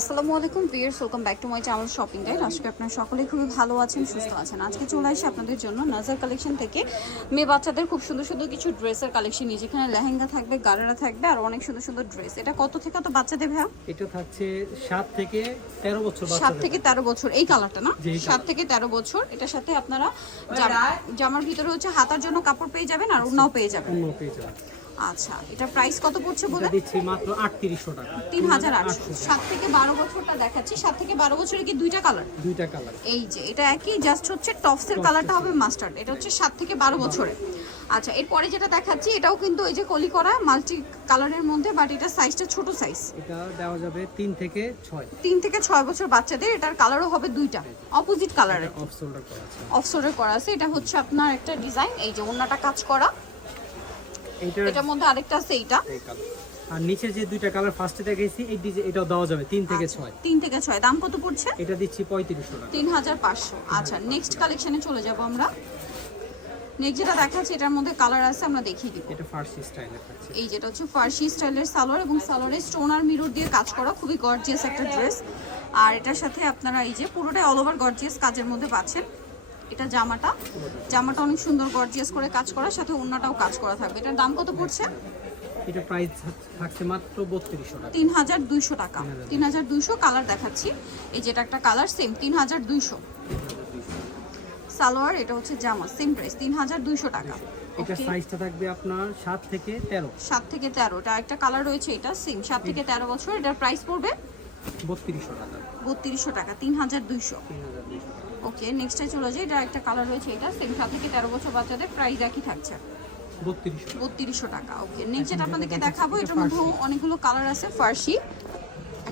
আসসালামু আলাইকুম viewers, welcome back to my channel shopping guide. আজকে আপনারা সকলেই খুবই ভালো আছেন, সুস্থ আছেন। আজকে চলে আসি আপনাদের জন্য নাজার কালেকশন থেকে মেয়ে বাচ্চাদের খুব সুন্দর সুন্দর কিছু ড্রেসের কালেকশন নিয়ে, যেখানে লেহেঙ্গা থাকবে, গারারা থাকবে আর অনেক সুন্দর সুন্দর ড্রেস। এটা কত থেকে কত বাচ্চাদের ভাইয়া? এটা থাকছে 7 থেকে 13 বছর 7 থেকে 13 বছর। এই কালারটা না, 7 থেকে 13 বছর। এটার সাথে আপনারা জামার ভিতরে হচ্ছে হাতার জন্য কাপড় পেয়ে যাবেন আর ওড়নাও পেয়ে যাবেন। আচ্ছা, এটা প্রাইস কত পড়ছে বলে? দিচ্ছি মাত্র 3800 টাকা। 3800। 7 থেকে 12 বছরটা দেখাচ্ছি। 7 থেকে 12 বছরে কি দুইটা কালার? দুইটা কালার। এই যে এটা একই, জাস্ট হচ্ছে টপসের কালারটা হবে মাস্টার্ড। এটা হচ্ছে 7 থেকে 12 বছরে। আচ্ছা, এরপরে যেটা দেখাচ্ছি এটাও কিন্তু এই যে কলি করা মাল্টি কালারের মধ্যে, বাট এটা সাইজটা ছোট সাইজ। এটা দেওয়া যাবে 3 থেকে 6। 3 থেকে 6 বছর বাচ্চাদের। এটার কালারও হবে দুইটা, অপোজিট কালারের। অফ শোল্ডার করা আছে। অফ শোল্ডার করা আছে। এটা হচ্ছে আপনার একটা ডিজাইন, এই যে ওন্নাটা কাজ করা। এটার মধ্যে আরেকটা আছে এইটা। এই কালার। আর নিচে যে দুইটা কালার ফার্স্টে দেখাইছি এই ডিজাইন, এটাও দেওয়া যাবে 3 থেকে 6। 3 থেকে 6। দাম কত পড়ছে? এটা দিচ্ছি 3500 টাকা। 3500। আচ্ছা, নেক্সট কালেকশনে চলে যাব আমরা। নেক্সট যেটা দেখাচ্ছি এটার মধ্যে কালার আছে, আমরা দেখিয়ে দিব। এটা ফার্সি স্টাইলের আছে। এই যেটা হচ্ছে ফার্সি স্টাইলের সালোয়ার, এবং সালোয়ারে স্টোন আর মিরর দিয়ে কাজ করা, খুবই গর্জিয়াস একটা ড্রেস। আর এটার সাথে আপনারা এই যে পুরোটাই অল ওভার গর্জিয়াস কাজের মধ্যে পাচ্ছেন। এটা জামাটা অনেক সুন্দর গর্জিয়াস করে কাজ করা, সাথে ওড়নাটাও কাজ করা থাকবে। এটার দাম কত পড়ছে? এটা প্রাইস থাকছে মাত্র 3200 টাকা। 3200 টাকা। 3200। কালার দেখাচ্ছি, এই যেটা একটা কালার সেম 3200 সালোয়ার। এটা হচ্ছে জামা, সেম প্রাইস 3200 টাকা। এটা সাইজটা থাকবে আপনার 7 থেকে 13। 7 থেকে 13। এটা একটা কালার রয়েছে, এটা সেম 7 থেকে 13 বছর। এটার প্রাইস পড়বে 3200 টাকা। 3200 টাকা। 3200। 3200 টাকা। ওকে, নেক্সটে চলে যাই। এটা একটা কালার রয়েছে, এটা সেম 7 থেকে 13 বছর বাচ্চাদের, প্রাইস একই থাকছে 3200 টাকা। ওকে, নেক্সট যেটা আপনাদেরকে দেখাবো এটার মধ্যে অনেকগুলো কালার আছে। ফার্সি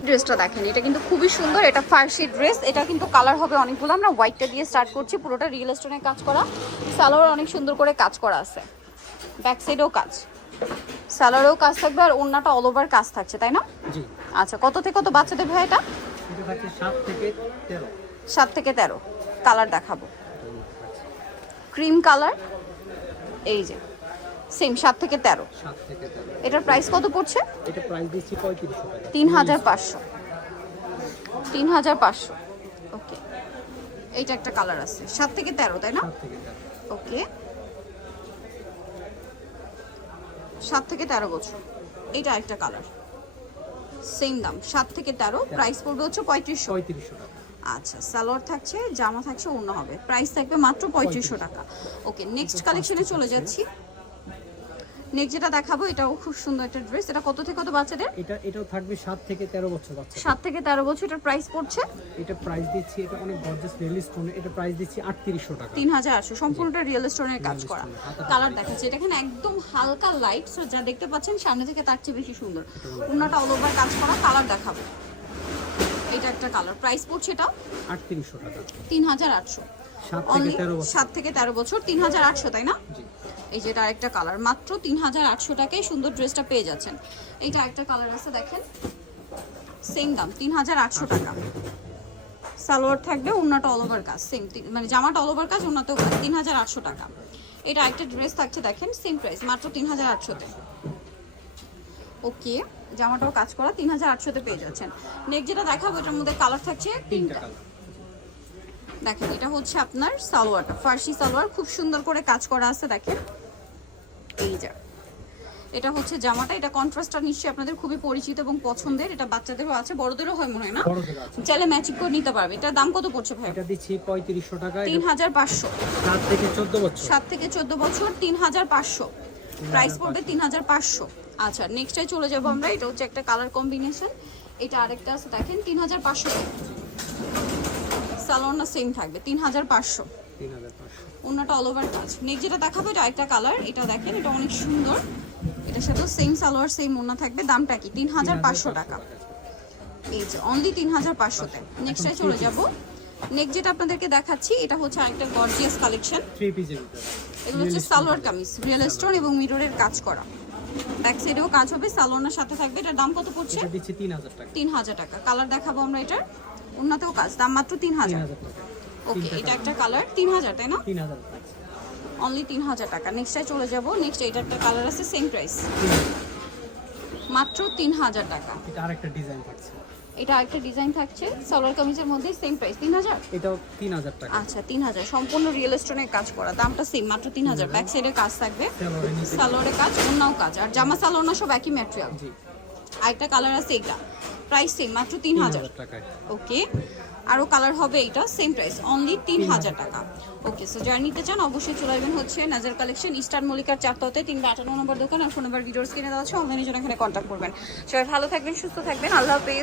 ড্রেসটা দেখেন, এটা কিন্তু খুবই সুন্দর। এটা ফার্সি ড্রেস, এটা কিন্তু কালার হবে অনেকগুলো। আমরা হোয়াইটটা দিয়ে স্টার্ট করছি। পুরোটা রিয়েল স্টোনের কাজ করা, সালোয়ার অনেক সুন্দর করে কাজ করা আছে, ব্যাক সাইডেও কাজ, সালোয়ারেও কাজ থাকবে আর ওড়নাটা অল ওভার কাজ থাকছে, তাই না? জি। আচ্ছা, কত থেকে কত বাচ্চাদের ভাই এটা? এটা থাকছে 7 থেকে 13। 7 থেকে 13। কালার দেখাবো, ক্রিম কালার, এই যে সেম 7 থেকে 13। 7 থেকে 13। এটার প্রাইস কত পড়ছে? এটা প্রাইস দিচ্ছি 3500 টাকা। 3500। 3500। ওকে, এইটা একটা কালার আছে 7 থেকে 13, তাই না? 7 থেকে 13। ওকে, 7 থেকে 13 বছর। এইটা একটা কালার, সেম দাম 7 থেকে 13। প্রাইস পড়বে হচ্ছে 3500 টাকা। আচ্ছা, সালোয়ার থাকছে, জামা থাকছে, ওড়না হবে। প্রাইস থাকবে মাত্র 3500 টাকা। ওকে, নেক্সট কালেকশনে চলে যাচ্ছি। নেক্সট যেটা দেখাবো এটাও খুব সুন্দর একটা ড্রেস। এটা কত থেকে কত বাচ্চাদের? এটাও থাকবে 7 থেকে 13 বছর বাচ্চা। 7 থেকে 13 বছর। এটার প্রাইস পড়ছে? এটা প্রাইস দিচ্ছি, এটা অনেক গর্জিয়াস রিয়েল স্টোন। এটা প্রাইস দিচ্ছি 3800 টাকা। 3800। সম্পূর্ণটা রিয়েল স্টোনের কাজ করা। কালার দেখাচ্ছে, এটা এখানে একদম হালকা লাইট, সো যা দেখতে পাচ্ছেন সামনে থেকে তার চেয়ে বেশি সুন্দর। ওড়নাটা অল ওভার কাজ করা। কালার দেখাবো, এটা একটা কালার। প্রাইস পড়ছে এটা 3800 টাকা। 3800। 7 থেকে 13 বছর 3800, তাই না? জি। এই যে এটা আরেকটা কালার, মাত্র 3800 টাকায় সুন্দর ড্রেসটা পেয়ে যাচ্ছেন। এইটা একটা কালার আছে, দেখেন সেম দাম 3800 টাকা। সালোয়ার থাকবে, ওড়নাটা অল ওভার কাজ সেম, মানে জামাটা অল ওভার কাজ, ওড়নাতেও কাজ। 3800 টাকা। এটা একটা ড্রেস থাকছে, দেখেন সেম প্রাইস, মাত্র 3800-তে। ওকে, জামাটাও কাজ করা, 3800-তে পেয়ে যাচ্ছেন। নেক্সট যেটা দেখাবো এটার মধ্যে কালার থাকছে 3টা। দেখেন, এটা হচ্ছে আপনার সালোয়ারটা, ফার্সি সালোয়ার, খুব সুন্দর করে কাজ করা আছে। দেখেন এই যে এটা হচ্ছে জামাটা। এটা কন্ট্রাস্টটা নিশ্চয়ই আপনাদের খুবই পরিচিত এবং পছন্দের। এটা বাচ্চাদেরও আছে, বড়দেরও হয় মনে হয় না? বড়দের আছে। চাইলে ম্যাচিং করে নিতে পারবে। এটার দাম কত পড়ছে ভাই? এটা দিচ্ছি 3500 টাকা। 3500। 7 থেকে 14 বছর। 7 থেকে 14 বছর 3500। প্রাইস পড়বে 3500। আচ্ছা, নেক্সটে চলে যাব আমরা। এটা হচ্ছে একটা কালার কম্বিনেশন। এটা আরেকটা আছে, দেখেন 3500। সালোয়ারটা সেম থাকবে 3500। 3500। ওড়নাটা অল ওভার কাজ। নেক্সট যেটা দেখাবো এটা আরেকটা কালার। এটা দেখেন, এটা অনেক সুন্দর। এটার সাথে সেম সালোয়ার, সেম ওড়না থাকবে। দামটা কি? 3500 টাকা। এই যে অনলি 3500-তে। নেক্সটে চলে যাব। নেক্সট যেটা আপনাদেরকে দেখাচ্ছি এটা হচ্ছে আরেকটা গর্জিয়াস কালেকশন। 3 পিসের ভিতরে। এগুলো হচ্ছে সালোয়ার কামিজ, রিয়েল স্টোন এবং মিররের কাজ করা। ব্যাক সাইডেও কাজ হবে, সালোয়ারের সাথে থাকবে। এটার দাম কত পড়ছে? এটা দিচ্ছি 3000 টাকা। 3000 টাকা। কালার দেখাবো আমরা এটার। ওড়নাতেও কাজ, দাম মাত্র 3000 টাকা। ওকে, এটা একটা কালার 3000, তাই না? 3000 টাকা। অনলি 3000 টাকা। নেক্সটে চলে যাব। নেক্সট এটা একটা কালার আছে, সেম প্রাইস, মাত্র 3000 টাকা। এটা আরেকটা ডিজাইন থাকছে। এটা আরেকটা ডিজাইন থাকছে সালোয়ার কামিজের মধ্যে সেম প্রাইস 3000। এটাও 3000 টাকা। আচ্ছা 3000 সম্পূর্ণ রিয়েল স্টোনের কাজ করা, দামটা সেম মাত্র 3000। ব্যাক সাইডে কাজ থাকবে, সালোয়ারের কাজ, ওন্নাও কাজ, আর জামা সালোয়ার না সব একই ম্যাটেরিয়াল। জি। আরেকটা কালার আছে এটা, প্রাইস সেম মাত্র 3000 টাকায়। ওকে, আরো কালার হবে, এটা সেম প্রাইস অনলি 3000 টাকা। ওকে, সো যারা নিতে চান অবশ্যই চলে আসবেন হচ্ছে নাজার কালেকশন, ইস্টার্ন মল্লিকার 4 তলাতে 358 নম্বর দোকান, আর ফোন নাম্বার ভিডিওস কিনে দেওয়া আছে, অনলাইনে জন্য এখানে কন্ট্যাক্ট করবেন। সবাই ভালো থাকবেন, সুস্থ থাকবেন, আল্লাহ হাফেজ।